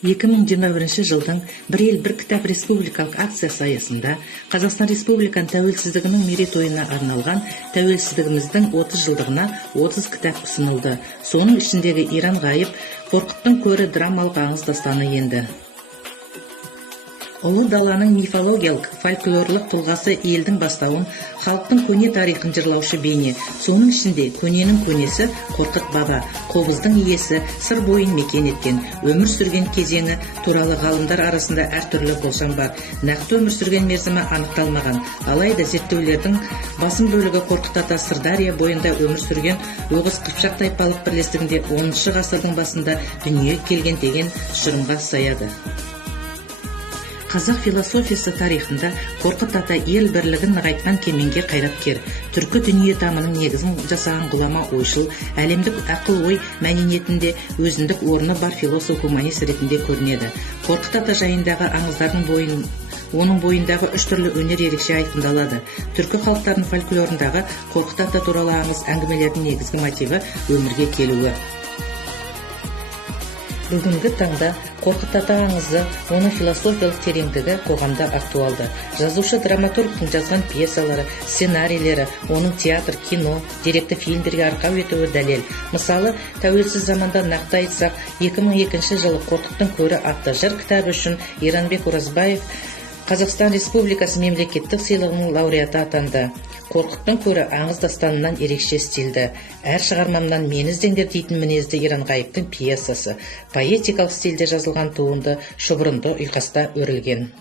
2021 жылдың «Бір ел, бір кітап» республикалық акциясы аясында Қазақстан Республиканың тәуелсіздігінің мерейтойына арналған тәуелсіздігіміздің 30 жылдығына 30 кітап ұсынылды. Соның ішіндегі «Иран ғайып», «Қорқыттың көрі» драмалық аңыз дастаны енді. Ұлы даланың мифологиялық, фольклорлық тұлғасы елдің бастауын, халықтың көне тарихын жырлаушы бейне. Соның ішінде көненің көнесі Қорқыт баба, қобыздың иесі, сыр бойын мекен еткен, өмір сүрген кезеңі туралы ғалымдар арасында әртүрлі болжам бар. Нақты өмір сүрген мерзімі анықталмаған. Алайда зерттеулердің басым бөлігі Қорқыт ата Сырдария бойында өмір сүрген Оғыз Қыпшақ тайпалық бірлестігінде 10 ғасырдың басында дүниеге келген деген тұжырымға саяды. Қазақ философиясы тарихында Қорқыт ата ел бірлігін нығайтқан кеменге қайраткер, түркі дүниетанымының негізін жасаған ғұлама ойшыл, әлемдік ақыл-ой мәдениетінде өзіндік орны бар философ-гуманист ретінде көрінеді. Қорқыт ата жайындағы аңыздардың оның бойындағы 3 түрлі өнер ерекше айқындалады. Түркі халықтарының фольклорындағы Қорқыт ата туралы аңыз әңгімелердің негізгі мотиві өмірге келуі. Бүгінгі таңда Қорқыт ата аңызы, оның философиялық тереңдігі қоғамда актуалды. Жазушы драматургтың жазған пьесалары, сценарийлері, оның театр, кино, деректі фильмдерге арқау етуі дәлел. Мысалы, тәуелсіз заманда нақты айтсақ, 2002 жылы «Қорқыттың көрі» атты жыр кітабы үшін Иранбек Оразбаев Қазақстан Республикасы мемлекеттік сыйлығының лауреаты атанды. «Қорқыттың көрі» аңыз дастанынан ерекше стильді. Әр шығармамнан мені іздеңдер дейтін мінезді Иран ғайыптың пьесасы. Поэтикалық стильде жазылған туынды шұбырынды ұйқаста өрілген.